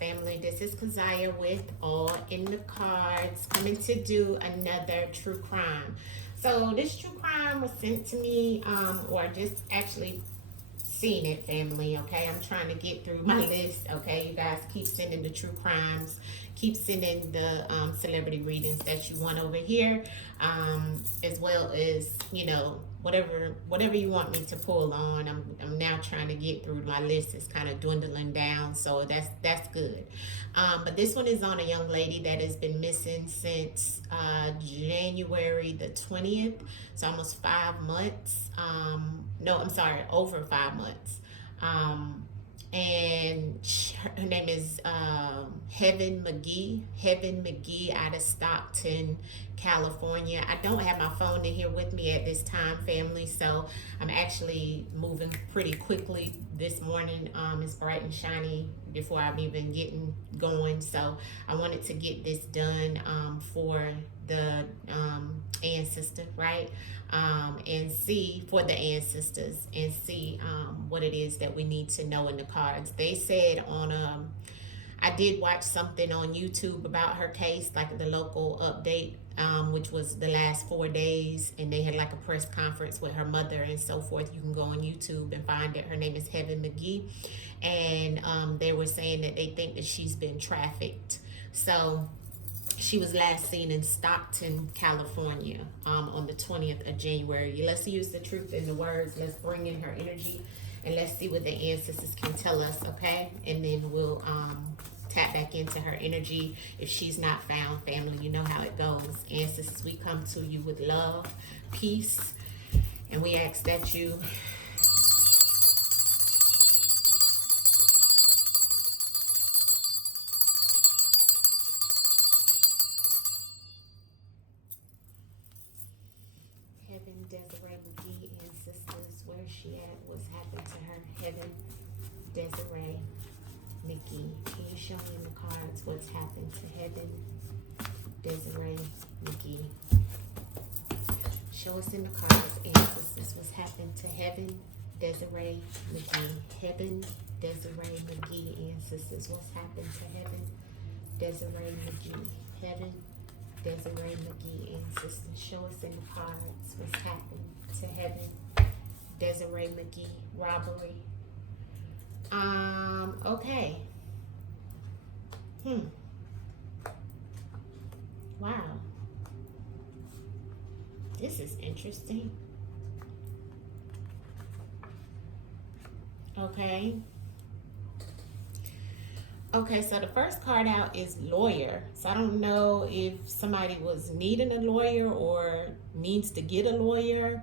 family. This is Kazaya with All in the Cards, coming to do another true crime. So this true crime was sent to me, or just actually seen it, family. Okay, I'm trying to get through my list. Okay, you guys keep sending the true crimes, keep sending the celebrity readings that you want over here, as well as, you know, whatever you want me to pull on. I'm now trying to get through my list. It's kind of dwindling down, so that's good. But this one is on a young lady that has been missing since January the 20th. So almost 5 months. No, I'm sorry, over 5 months. And her name is Heaven Mcgee out of Stockton, California. I don't have my phone in here with me at this time, family, so I'm actually moving pretty quickly this morning. It's bright and shiny before I'm even getting going, so I wanted to get this done for the ancestor, right? And see for the ancestors and see what it is that we need to know in the cards. They said on I did watch something on YouTube about her case, like the local update, which was the last 4 days, and they had like a press conference with her mother and so forth. You can go on YouTube and find it. Her name is Heaven Mcgee, and they were saying that they think that she's been trafficked. So she was last seen in Stockton, California, on the 20th of January. Let's use the truth in the words. Let's bring in her energy, and let's see what the ancestors can tell us, okay? And then we'll tap back into her energy. If she's not found, family, you know how it goes. Ancestors, we come to you with love, peace, and we ask that you Heaven, Desiree Mcgee, ancestors, where's she at? What's happened to her? Heaven, Desiree Mcgee, can you show me in the cards what's happened to Heaven, Desiree Mcgee? Show us in the cards, ancestors, what's happened to Heaven, Desiree Mcgee. Heaven, Desiree Mcgee, ancestors, what's happened to Heaven, Desiree Mcgee? Heaven, Desiree Mcgee, ancestors, show us in the cards what's happened to Heaven, Desiree Mcgee. Robbery. Okay. Wow. This is interesting. Okay. Okay, so the first card out is lawyer. So I don't know if somebody was needing a lawyer or needs to get a lawyer,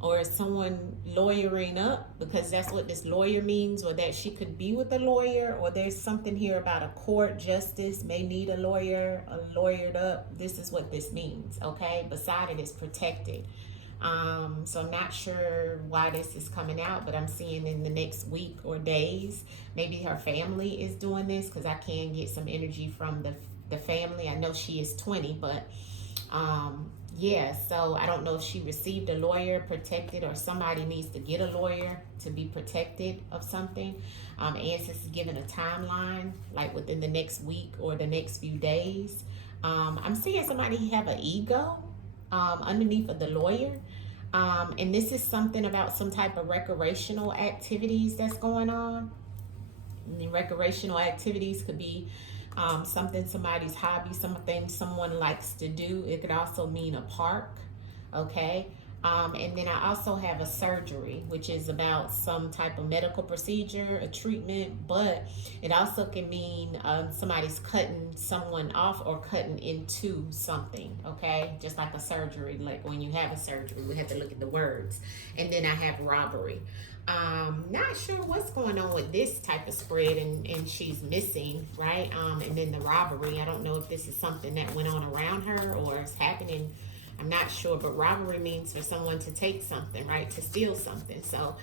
or someone lawyering up, because that's what this lawyer means, or that she could be with a lawyer, or there's something here about a court justice may need a lawyer, a lawyered up. This is what this means, okay? Beside it is protected. So I'm not sure why this is coming out, but I'm seeing in the next week or days, maybe her family is doing this, because I can get some energy from the family. I know she is 20, but yeah, so I don't know if she received a lawyer, protected, or somebody needs to get a lawyer to be protected of something. Ancestors is given a timeline, like within the next week or the next few days. I'm seeing somebody have an ego underneath of the lawyer. And this is something about some type of recreational activities that's going on. And the recreational activities could be something, somebody's hobby, something someone likes to do. It could also mean a park, okay? And then I also have a surgery, which is about some type of medical procedure, a treatment, but it also can mean somebody's cutting someone off or cutting into something, okay? Just like a surgery, like when you have a surgery, we have to look at the words. And then I have robbery. Not sure what's going on with this type of spread, and she's missing, right? And then the robbery, I don't know if this is something that went on around her or is happening. I'm not sure, but robbery means for someone to take something, right? To steal something. So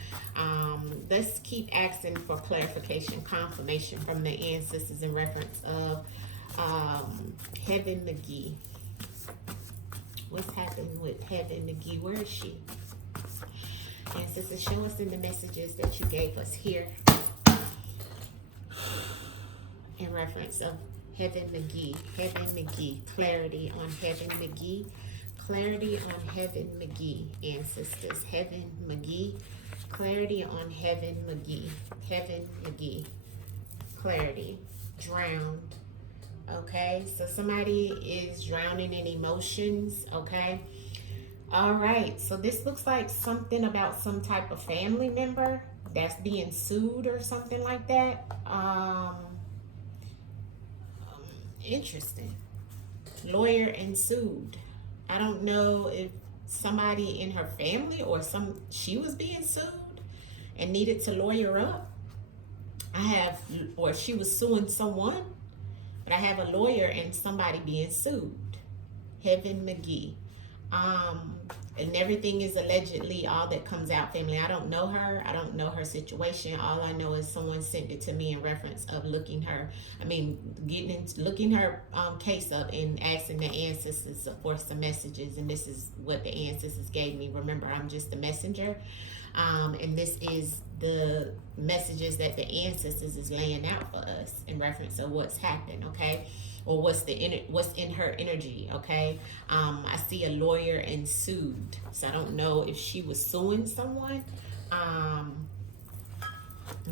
let's keep asking for clarification, confirmation from the ancestors in reference of Heaven Mcgee. What's happening with Heaven Mcgee? Where is she? Ancestors, show us in the messages that you gave us here. in reference of Heaven McGee. Heaven McGee. Clarity on Heaven McGee. Clarity on Heaven McGee, ancestors. Heaven McGee. Clarity on Heaven McGee. Heaven McGee. Clarity. Drowned. Okay, so somebody is drowning in emotions. Okay. All right, so this looks like something about some type of family member that's being sued or something like that. Interesting. Lawyer and sued. I don't know if somebody in her family or she was being sued and needed to lawyer up. Or she was suing someone, but I have a lawyer and somebody being sued. Heaven McGee. And everything is allegedly all that comes out, family. I don't know her. I don't know her situation. All I know is someone sent it to me in reference of looking her case up and asking the ancestors for some messages. And this is what the ancestors gave me. Remember, I'm just the messenger. And this is the messages that the ancestors is laying out for us in reference of what's happened, okay? Or what's in her energy, okay? I see a lawyer and sued. So I don't know if she was suing someone. I'm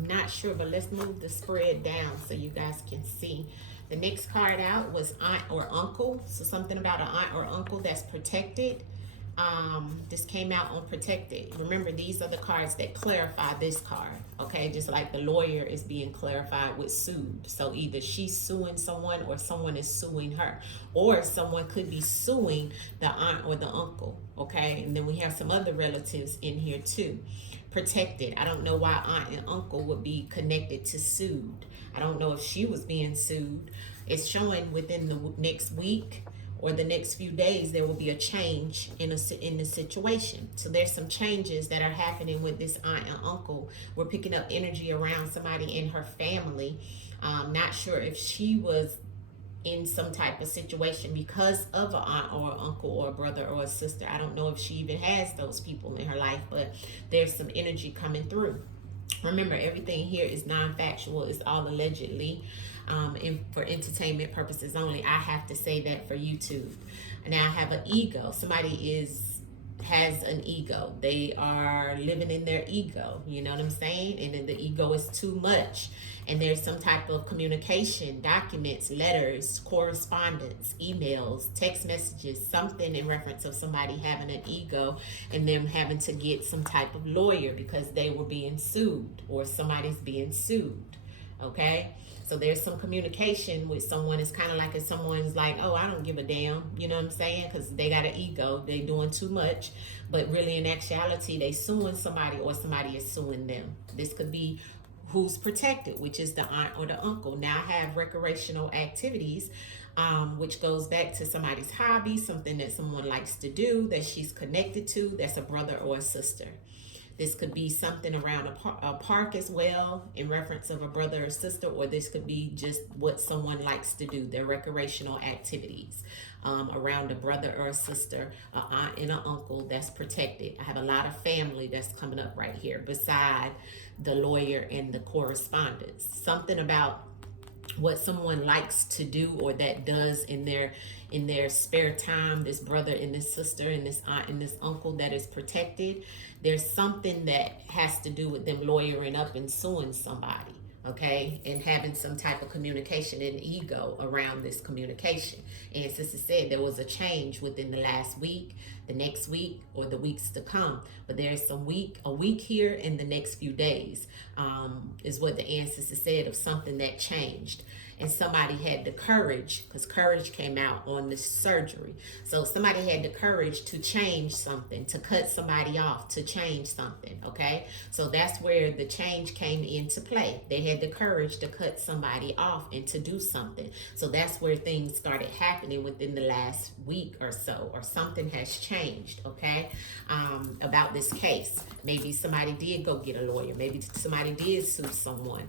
not sure, but let's move the spread down so you guys can see. The next card out was aunt or uncle. So something about an aunt or uncle that's protected. This came out on protected. Remember, these are the cards that clarify this card, okay? Just like the lawyer is being clarified with sued. So either she's suing someone or someone is suing her, or someone could be suing the aunt or the uncle, okay? And then we have some other relatives in here too. Protected. I don't know why aunt and uncle would be connected to sued. I don't know if she was being sued. It's showing within the next week or the next few days, there will be a change in the situation. So there's some changes that are happening with this aunt and uncle. We're picking up energy around somebody in her family. Not sure if she was in some type of situation because of an aunt or an uncle or a brother or a sister. I don't know if she even has those people in her life, but there's some energy coming through. Remember, everything here is non-factual. It's all allegedly. For entertainment purposes only. I have to say that for YouTube. Now I have an ego. Somebody has an ego. They are living in their ego. You know what I'm saying? And then the ego is too much. And there's some type of communication, documents, letters, correspondence, emails, text messages, something in reference of somebody having an ego and them having to get some type of lawyer because they were being sued or somebody's being sued. Okay? So there's some communication with someone. It's kind of like if someone's like, oh, I don't give a damn. You know what I'm saying? Because they got an ego. They doing too much. But really, in actuality, they suing somebody or somebody is suing them. This could be who's protected, which is the aunt or the uncle. Now I have recreational activities, which goes back to somebody's hobby, something that someone likes to do, that she's connected to, that's a brother or a sister. This could be something around a park as well, in reference of a brother or sister, or this could be just what someone likes to do, their recreational activities around a brother or a sister, an aunt and an uncle that's protected. I have a lot of family that's coming up right here beside the lawyer and the correspondence. Something about what someone likes to do or that does in their spare time, this brother and this sister and this aunt and this uncle that is protected. There's something that has to do with them lawyering up and suing somebody, okay, and having some type of communication and ego around this communication. And Sister said there was a change within the last week, the next week, or the weeks to come. But there's a week here in the next few days, is what the ancestor said, of something that changed. And somebody had the courage, because courage came out on this surgery. So somebody had the courage to change something, to cut somebody off, to change something, okay? So that's where the change came into play. They had the courage to cut somebody off and to do something. So that's where things started happening within the last week or so, or something has changed, okay, about this case. Maybe somebody did go get a lawyer. Maybe somebody did sue someone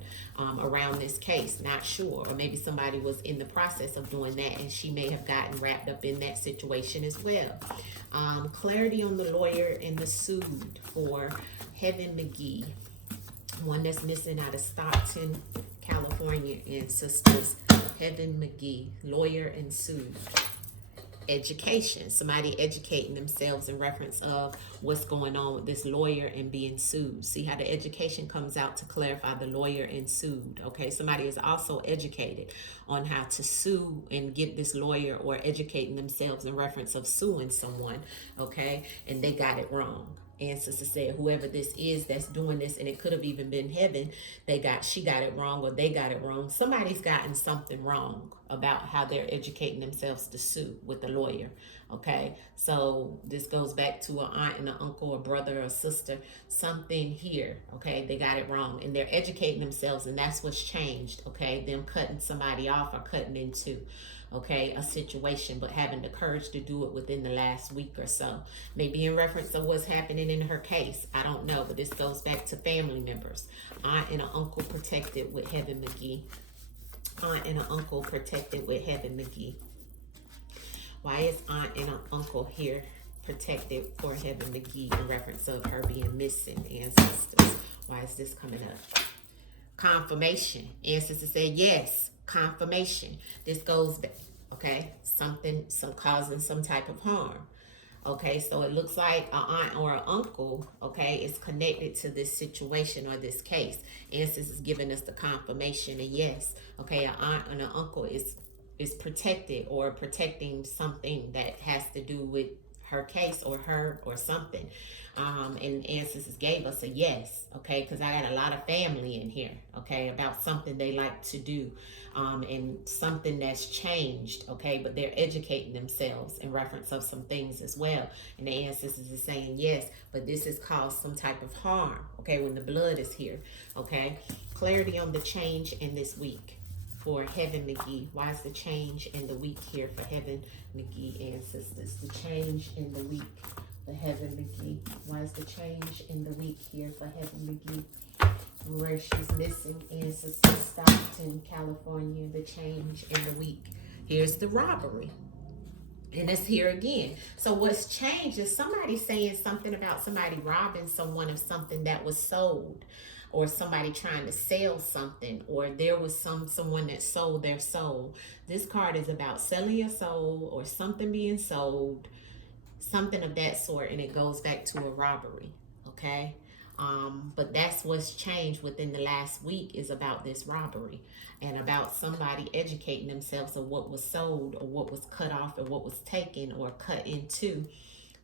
around this case, not sure. Or maybe somebody was in the process of doing that and she may have gotten wrapped up in that situation as well. Clarity on the lawyer and the sued for Heaven McGee. One that's missing out of Stockton, California, and sisters. Heaven Mcgee, lawyer and sued. Education, somebody educating themselves in reference of what's going on with this lawyer and being sued. See how the education comes out to clarify the lawyer and sued. Okay, somebody is also educated on how to sue and get this lawyer, or educating themselves in reference of suing someone. Okay, and they got it wrong. Ancestor said whoever this is that's doing this, and it could have even been heaven, she got it wrong, or they got it wrong. Somebody's gotten something wrong about how they're educating themselves to sue with the lawyer. Okay, so this goes back to an aunt and an uncle, a brother or sister, something here. Okay, they got it wrong and they're educating themselves, and that's what's changed. Okay, them cutting somebody off or cutting into a situation, but having the courage to do it within the last week or so. Maybe in reference to what's happening in her case. I don't know, but this goes back to family members. Aunt and an uncle protected with Heaven Mcgee. Aunt and an uncle protected with Heaven Mcgee. Why is aunt and an uncle here protected for Heaven Mcgee in reference of her being missing, ancestors? Why is this coming up? Confirmation. Ancestors said yes. Confirmation. This goes back. Okay, some causing some type of harm. Okay, so it looks like an aunt or an uncle, is connected to this situation or this case. Ancestors is giving us the confirmation, and yes, an aunt and an uncle is protected or protecting something that has to do with her case or her or something. And ancestors gave us a yes, because I got a lot of family in here, about something they like to do, and something that's changed, but they're educating themselves in reference of some things as well. And the ancestors is saying yes, but this has caused some type of harm, when the blood is here, Clarity on the change in this week for Heaven Mcgee. Why is the change in the week here for Heaven Mcgee, ancestors? The change in the week for Heaven Mcgee. Why is the change in the week here for Heaven Mcgee? Where she's missing, ancestors, Stockton, California. The change in the week. Here's the robbery. And it's here again. So what's changed is somebody saying something about somebody robbing someone of something that was sold, or somebody trying to sell something, or there was someone that sold their soul. This card is about selling your soul or something being sold, something of that sort, and it goes back to a robbery, but that's what's changed within the last week, is about this robbery and about somebody educating themselves of what was sold or what was cut off or what was taken or cut into.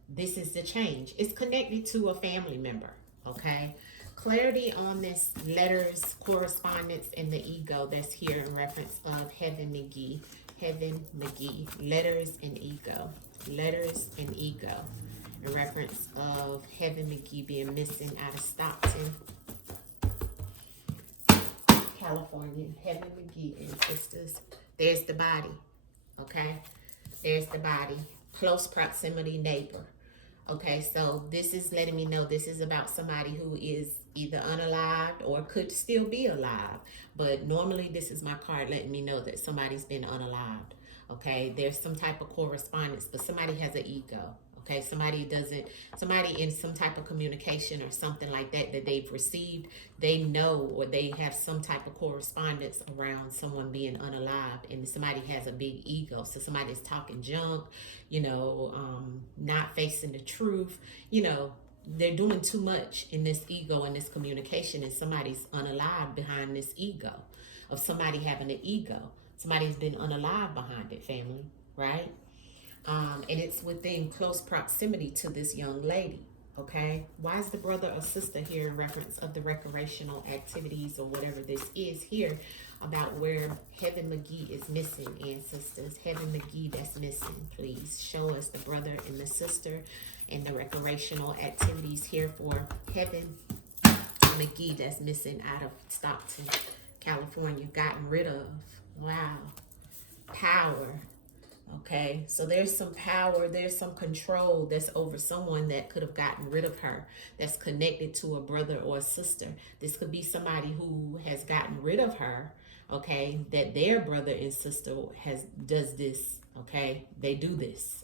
This is the change. It's connected to a family member, Clarity on this letters, correspondence, and the ego that's here in reference of Heaven Mcgee. Heaven Mcgee, letters and ego. Letters and ego in reference of Heaven Mcgee being missing out of Stockton, California. Heaven Mcgee and sisters. There's the body, There's the body. Close proximity neighbor. So this is letting me know this is about somebody who is either unalived or could still be alive. But normally this is my card letting me know that somebody's been unalived. There's some type of correspondence, but somebody has an ego. Somebody in some type of communication or something like that they've received, they know, or they have some type of correspondence around someone being unalived, and somebody has a big ego. So somebody's talking junk, not facing the truth, they're doing too much in this ego and this communication, and somebody's unalive behind this ego of somebody having an ego. Somebody's been unalive behind it, family, right? And it's within close proximity to this young lady, Why is the brother or sister here in reference of the recreational activities or whatever this is here about where Heaven Mcgee is missing, ancestors? Heaven Mcgee that's missing, please show us the brother and the sister and the recreational activities here for Heaven Mcgee that's missing out of Stockton, California, gotten rid of. Wow. Power. So there's some power, there's some control that's over someone that could have gotten rid of her, that's connected to a brother or a sister. This could be somebody who has gotten rid of her, that their brother and sister does this, they do this,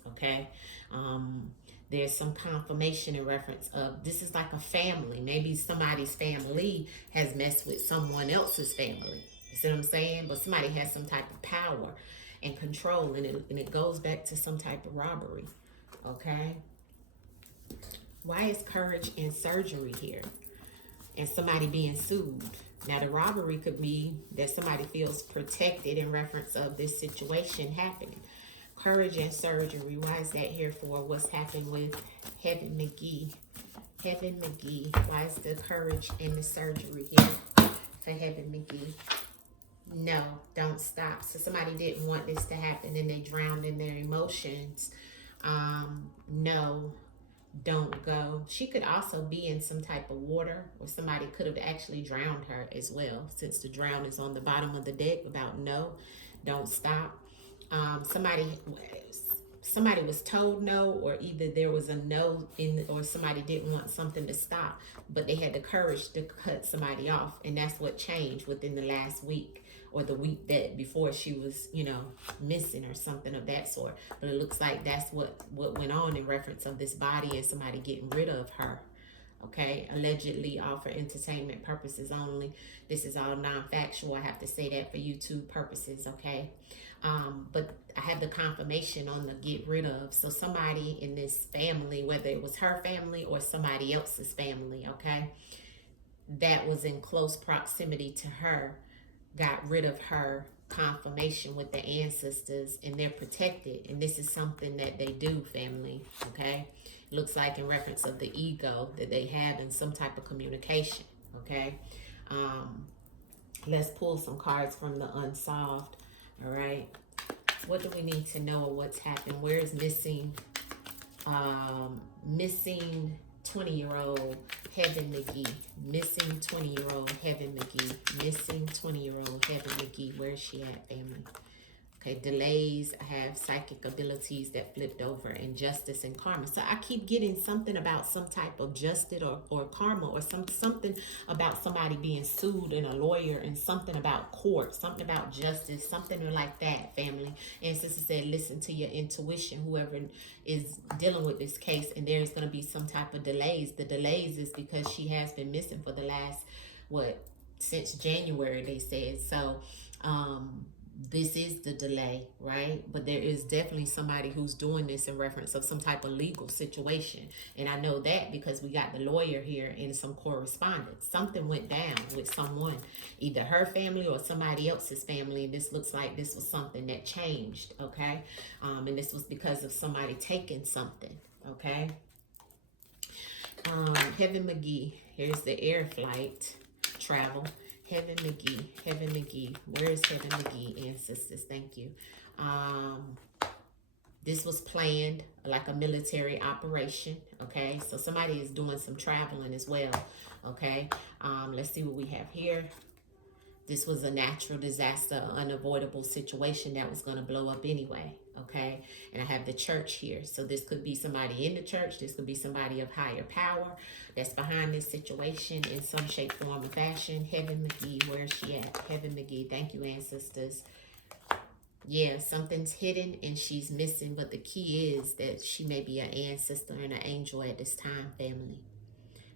There's some confirmation in reference of this is like a family. Maybe somebody's family has messed with someone else's family. see what I'm saying? But somebody has some type of power and control, and it goes back to some type of robbery. Okay. Why is courage and surgery here? And somebody being sued. Now the robbery could be that somebody feels protected in reference of this situation happening. Courage and surgery. Why is that here for? What's happened with Heaven Mcgee? Heaven Mcgee. Why is the courage and the surgery here for Heaven Mcgee? No, don't stop. So somebody didn't want this to happen and they drowned in their emotions. No, don't go. She could also be in some type of water, or somebody could have actually drowned her as well, since the drown is on the bottom of the deck. About no, don't stop. Somebody was told no, or either there was a no or somebody didn't want something to stop, but they had the courage to cut somebody off, and that's what changed within the last week, or the week that before she was, missing or something of that sort. But it looks like that's what went on in reference of this body and somebody getting rid of her. Okay, allegedly all for entertainment purposes only. This is all non-factual. I have to say that for YouTube purposes, okay? But I have the confirmation on the get rid of. So somebody in this family, whether it was her family or somebody else's family, okay, that was in close proximity to her, got rid of her. Confirmation with the ancestors, and they're protected, and this is something that they do, family, okay? Looks like in reference of the ego that they have in some type of communication, okay? Let's pull some cards from the unsolved. All right, what do we need to know of what's happened? Where is missing 20-year-old Heaven Mcgee? Missing 20-year-old Heaven Mcgee. Missing 20-year-old Heaven Mcgee. Where's she at, family? Okay, delays. I have psychic abilities that flipped over, and justice and karma. So I keep getting something about some type of justice or karma, or something about somebody being sued and a lawyer, and something about court, something about justice, something like that, family. And sister said, listen to your intuition, whoever is dealing with this case, and there's going to be some type of delays. The delays is because she has been missing for the last, since January, they said. So, this is the delay, right? But there is definitely somebody who's doing this in reference of some type of legal situation. And I know that because we got the lawyer here and some correspondence. Something went down with someone, either her family or somebody else's family. And this looks like this was something that changed, okay? And this was because of somebody taking something, okay? Heaven Mcgee, here's the air flight travel. Heaven Mcgee. Where is Heaven Mcgee, ancestors? Thank you. This was planned like a military operation, okay? So somebody is doing some traveling as well, okay? Let's see what we have here. This was a natural disaster, unavoidable situation that was going to blow up anyway, okay? And I have the church here. So this could be somebody in the church. This could be somebody of higher power that's behind this situation in some shape, form, or fashion. Heaven Mcgee, where is she at? Heaven Mcgee, thank you, ancestors. Yeah, something's hidden and she's missing, but the key is that she may be an ancestor and an angel at this time, family.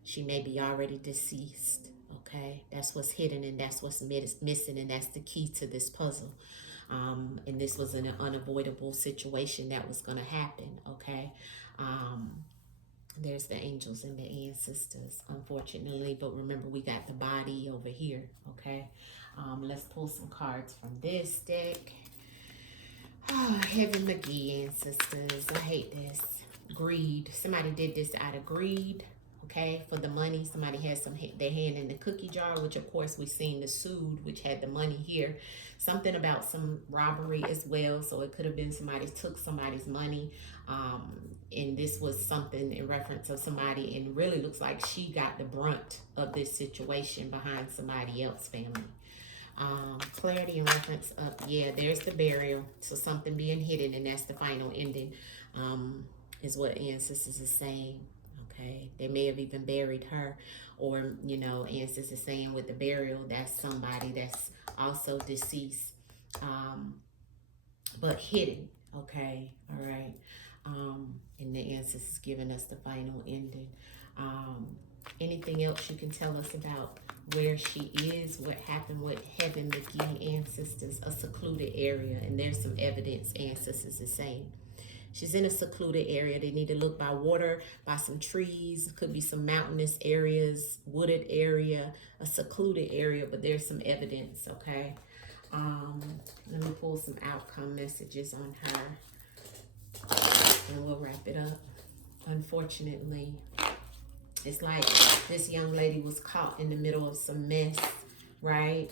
She may be already deceased. Okay, that's what's hidden and that's what's missing, and that's the key to this puzzle. And this was an unavoidable situation that was going to happen. Okay, there's the angels and the ancestors, unfortunately, but remember we got the body over here. Okay, let's pull some cards from this deck. Heaven Mcgee, ancestors. I hate this. Greed. Somebody did this out of greed. Okay, for the money. Somebody has their hand in the cookie jar, which of course we've seen the sued, which had the money here. Something about some robbery as well. So it could have been somebody took somebody's money. And this was something in reference of somebody, and really looks like she got the brunt of this situation behind somebody else, family. Clarity in reference of, yeah, there's the burial. So something being hidden, and that's the final ending, is what ancestors is saying. Okay, they may have even buried her, or ancestors saying with the burial, that's somebody that's also deceased, but hidden. Okay, all right. And the ancestors giving us the final ending. Anything else you can tell us about where she is, what happened with Heaven McGee ancestors, a secluded area, and there's some evidence ancestors is saying. She's in a secluded area. They need to look by water, by some trees. Could be some mountainous areas, wooded area, a secluded area, but there's some evidence, okay? Let me pull some outcome messages on her, and we'll wrap it up. Unfortunately, it's like this young lady was caught in the middle of some mess, right?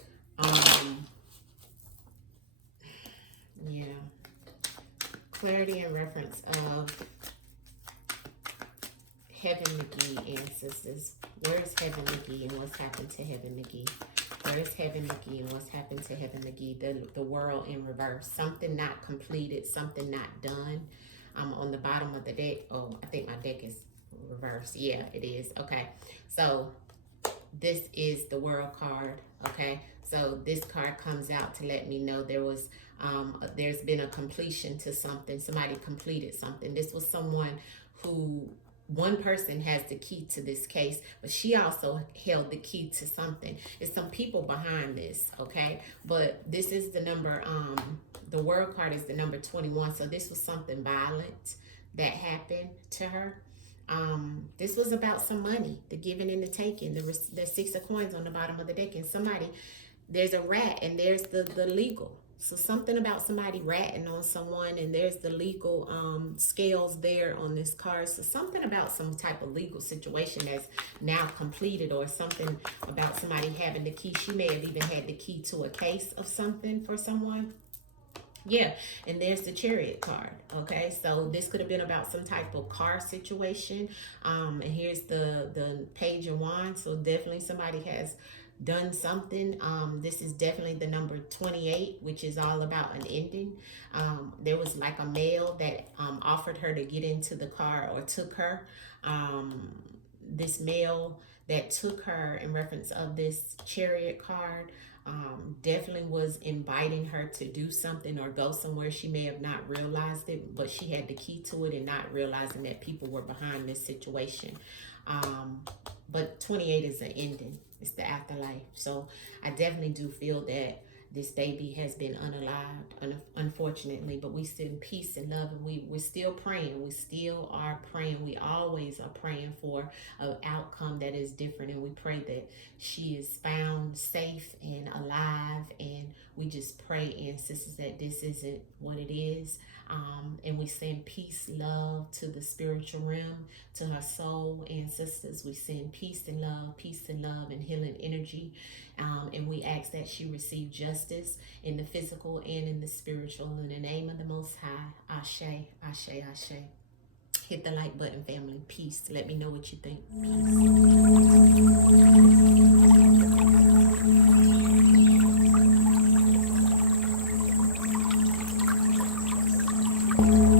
Yeah. Clarity in reference of Heaven McGee ancestors. Where's Heaven McGee and what's happened to Heaven McGee? Where's Heaven McGee and what's happened to Heaven McGee? The world in reverse. Something not completed, something not done. On the bottom of the deck. Oh, I think my deck is reversed. Yeah, it is. Okay. So this is the world card. Okay. So this card comes out to let me know there's been a completion to something. Somebody completed something. This was someone who, one person has the key to this case, but she also held the key to something. It's some people behind this, okay? But this is the number, the world card is the number 21. So this was something violent that happened to her. This was about some money, the giving and the taking, the 6 of coins on the bottom of the deck. And somebody, there's a rat and there's the legal. So something about somebody ratting on someone, and there's the legal scales there on this card. So something about some type of legal situation that's now completed, or something about somebody having the key. She may have even had the key to a case of something for someone. Yeah, and there's the Chariot card. Okay, so this could have been about some type of car situation. And here's the Page of Wands. So definitely somebody has done something. This is definitely the number 28, which is all about an ending. There was like a male that offered her to get into the car, or took her. This male that took her, in reference of this Chariot card, definitely was inviting her to do something or go somewhere. She may have not realized it, but she had the key to it, and not realizing that people were behind this situation. But 28 is an ending. It's the afterlife. So I definitely do feel that this baby has been unalived, unfortunately, but we send peace and love, and we're still praying. We still are praying. We always are praying for an outcome that is different, and we pray that she is found safe and alive, and we just pray, ancestors, that this isn't what it is. And we send peace, love to the spiritual realm, to her soul, ancestors. We send peace and love and healing energy. And we ask that she receive justice in the physical and in the spiritual. In the name of the Most High, Ashe, Ashe, Ashe. Hit the like button, family. Peace. Let me know what you think. Peace.